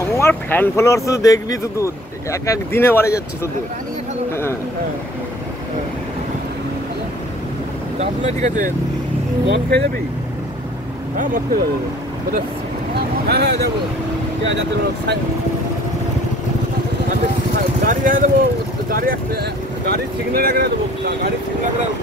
আমার fan follower শুধু দেখবি, শুধু এক এক দিনে বাড়ে যাচ্ছে শুধু। হ্যাঁ ঠিক আছে, মদ খেয়ে যাবি? হ্যাঁ মদ খেয়ে যাবো। হ্যাঁ হ্যাঁ যাবো। গাড়ি দেবো, গাড়ি সিগন্যাল দেবো, গাড়ি সিগন্যাল দেবো।